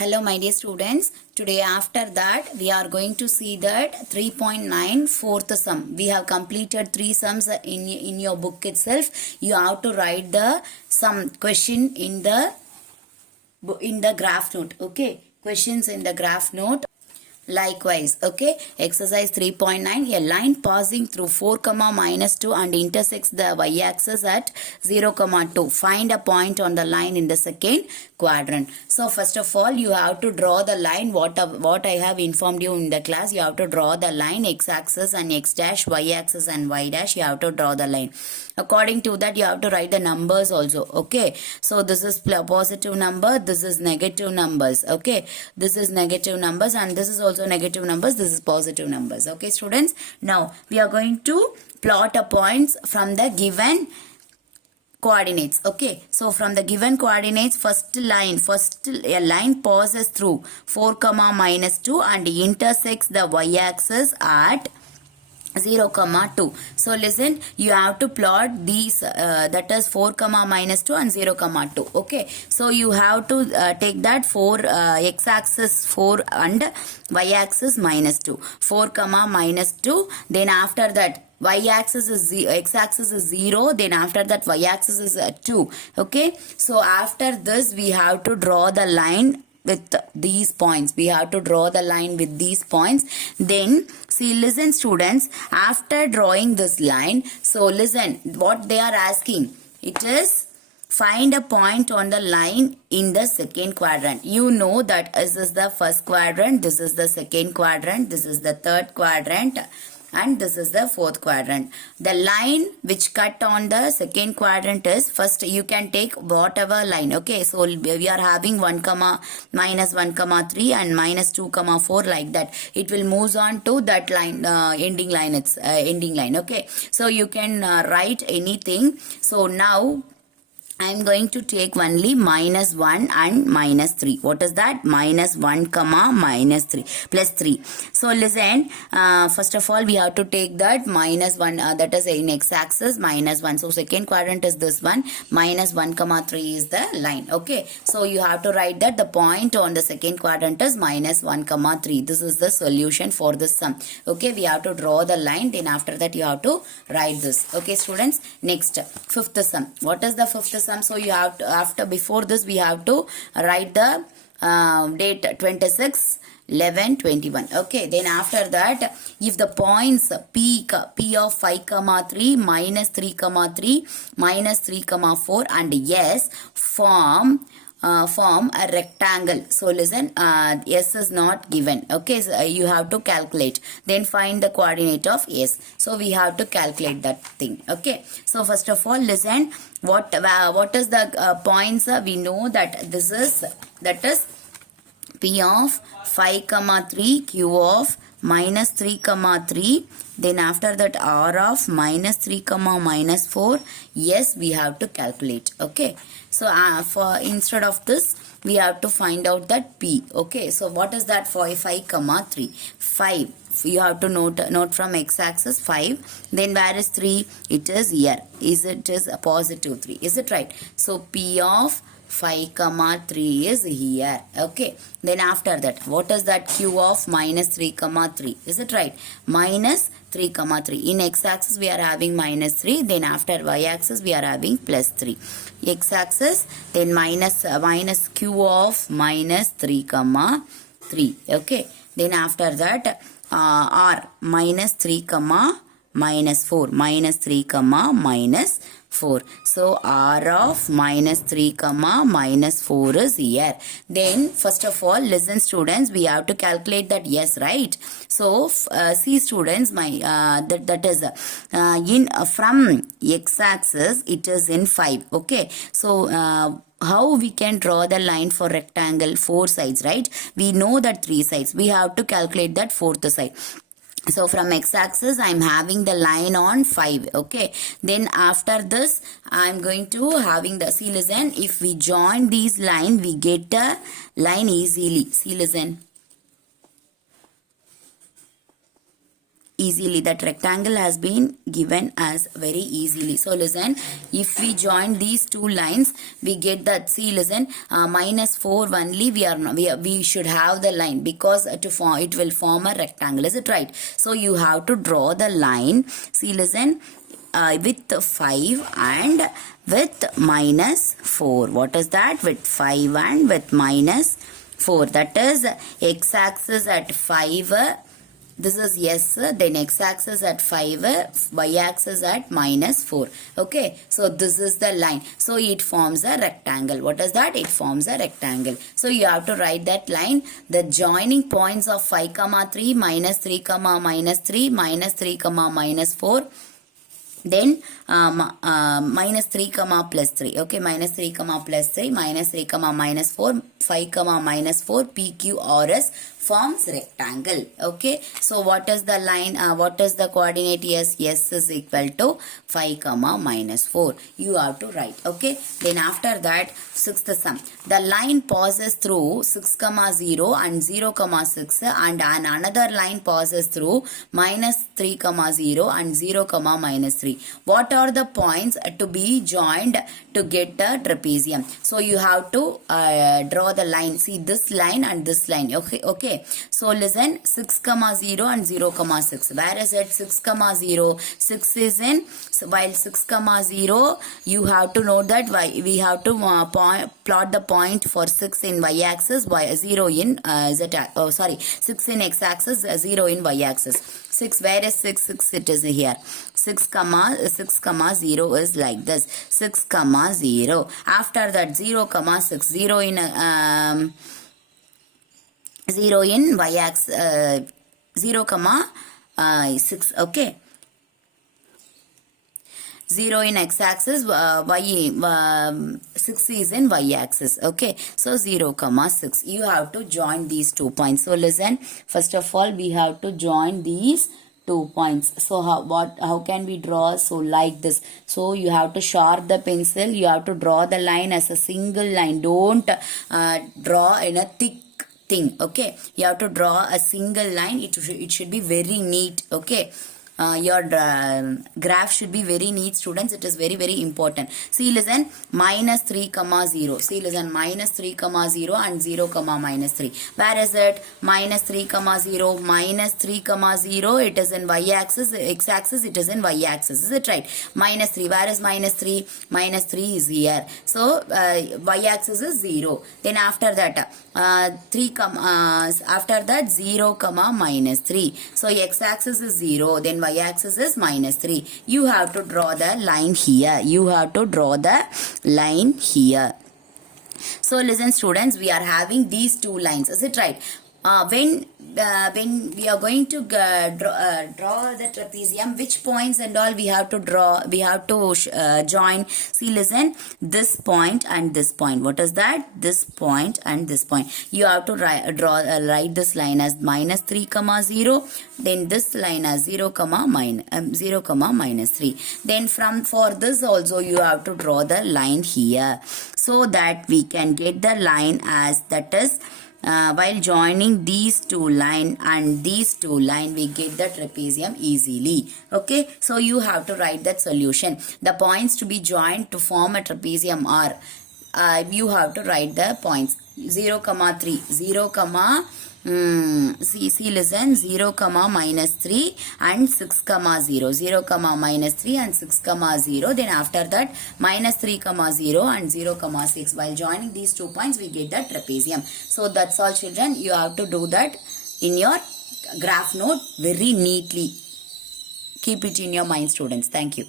Hello my dear students, today after that we are going to see that 3.9 fourth sum. We have completed 3 sums in your book itself. You have to write the sum question in the graph note. Okay, questions in the graph note. Likewise, okay, exercise 3.9, a line passing through 4 comma minus 2 and intersects the y-axis at 0 comma 2. Find a point on the line in the second quadrant. So first of all, you have to draw the line. What I have informed you in the class, you have to draw the line x-axis and x dash, y-axis and y dash. You have to draw the line. According to that, you have to write the numbers also. Okay, so this is positive number, this is negative numbers. Okay, this is negative numbers and this is also negative numbers, this is positive numbers. Okay students, now we are going to plot a points from the given coordinates. Okay, so from the given coordinates, first a line passes through 4 comma minus 2 and intersects the y-axis at 0 comma 2. So listen, you have to plot these that is 4 comma minus 2 and 0 comma 2. Okay, so you have to take that 4 x-axis 4 and y-axis minus 2. 4 comma minus 2, then after that y-axis is x-axis is 0, then after that y-axis is 2. Okay, so after this we have to draw the line with these points. We have to draw the line with these points. Then see, listen students, after drawing this line, so listen what they are asking. It is find a point on the line in the second quadrant. You know that this is the first quadrant, this is the second quadrant, this is the third quadrant, and this is the fourth quadrant. The line which cut on the second quadrant is, first you can take whatever line. Okay, so we are having 1 comma minus 1 comma 3 and minus 2 comma 4, like that. It will move on to that line, ending line. It's ending line. Okay, so you can write anything. So now I am going to take only minus 1 and minus 3. What is that? Minus 1 comma minus 3 plus 3. So listen, first of all we have to take that minus 1, that is in x-axis minus 1. So second quadrant is this one, minus 1 comma 3 is the line. Okay, so you have to write that the point on the second quadrant is minus 1 comma 3. This is the solution for this sum. Okay, we have to draw the line, then after that you have to write this. Okay students, next fifth sum. What is the fifth sum? So you have to, before this we have to write the date 26 11 21. Okay, then after that, if the points p of 5 comma 3 minus 3 comma 3 minus 3 comma 4 and s form a rectangle. So listen, s is not given. Okay, so you have to calculate, then find the coordinate of s. So we have to calculate that thing. Okay, so first of all listen, what is the points? We know that this is, that is p of 5 comma 3, q of minus 3 comma 3, then after that r of minus 3 comma minus 4. Yes, we have to calculate. Okay, so for instead of this we have to find out that p. Okay, so what is that for 5 comma 3? 5, you have to note from x-axis 5, then where is 3? It is here. It is a positive 3, is it right? So p of 5 comma 3 is here. Okay, then after that, what is that? q of minus 3 comma 3, is it right? Minus 3 comma 3. In x-axis we are having minus 3, then after y-axis we are having plus 3. X-axis, then minus q of minus 3 comma 3. Okay, then after that r minus 3 comma minus 4, minus 3 comma minus 4. So r of minus 3 comma minus 4 is here. Then first of all listen students, we have to calculate that s, right? So see students, my that is in from x-axis it is in 5. Okay, so how we can draw the line for rectangle? 4 sides, right? We know that 3 sides. We have to calculate that 4th side. So from x-axis I am having the line on 5. Okay, then after this I am going to having the, see listen, if we join these line we get a line easily. See listen, easily. That rectangle has been given as very easily. So listen, if we join these two lines, we get that. See, listen, minus 4 only we should have the line, because to form it will form a rectangle. Is it right? So you have to draw the line. See, listen, with 5 and with minus 4. What is that? With 5 and with minus 4. That is x-axis at 5. This is yes, then x-axis at 5, y-axis at minus 4. Okay, so this is the line. So it forms a rectangle. What is that? It forms a rectangle. So you have to write that line. The joining points of 5, 3, minus 3, minus 3, minus 3, minus 4. Then minus 3 plus 3. Okay, minus 3 plus 3, minus 3 minus 4, 5 minus 4, PQRS forms rectangle. Okay, so what is the line? What is the coordinate? Yes, S is equal to 5 minus 4. You have to write. Okay, then after that, sixth sum. The line passes through 6, 0 and 0, 6, and another line passes through minus 3, 0 and 0, minus 3. What are the points to be joined to get the trapezium? So you have to draw the line. See this line and this line. Okay. So listen, 6, 0 and 0, 6. Where is it? 6, 0. 6 is in. So while 6, 0, you have to know that we have to plot the point for 6 in y-axis, 0 in 6 in x-axis, 0 in y-axis. 6, where is 6? 6, it is here. 6, 0 is like this. 6, 0. After that, 0, 6. 0 in 0 in y-axis, 0, 6. Okay. 0 in x-axis, 6 is in y-axis. Okay, so 0, 6. You have to join these 2 points. So listen, first of all, we have to join these 2 points. So how can we draw? So like this. So you have to sharpen the pencil. You have to draw the line as a single line. Don't draw in a thick thing. Okay, you have to draw a single line. It should be very neat. Okay. Your graph should be very neat, students. It is very, very important. See, listen, minus 3, 0. See, listen, minus 3, 0 and 0, minus 3. Where is it? Minus 3, 0, minus 3, 0. It is in y-axis, x-axis, it is in y-axis. Is it right? Minus 3. Where is minus 3? Minus 3 is here. So, y-axis is 0. Then after that, 3, after that, 0, minus 3. So, x-axis is 0. Then y-axis is minus 3. You have to draw the line here. You have to draw the line here. So listen, students, we are having these 2 lines. Is it right? When we are going to draw the trapezium, which points and all we have to draw, we have to join. See, listen, this point and this point. What is that? This point and this point. You have to write this line as minus 3, 0. Then this line as 0, minus 3. Then for this also you have to draw the line here, so that we can get the line as, that is, while joining these 2 line and these 2 line, we get the trapezium easily. Okay, so you have to write that solution. The points to be joined to form a trapezium are, you have to write the points. 0, 3, 0, listen, 0, minus 3 and 6, 0. 0, minus 3 and 6, 0. Then after that, minus 3, 0 and 0, 6. While joining these 2 points, we get the trapezium. So that's all, children. You have to do that in your graph note very neatly. Keep it in your mind, students. Thank you.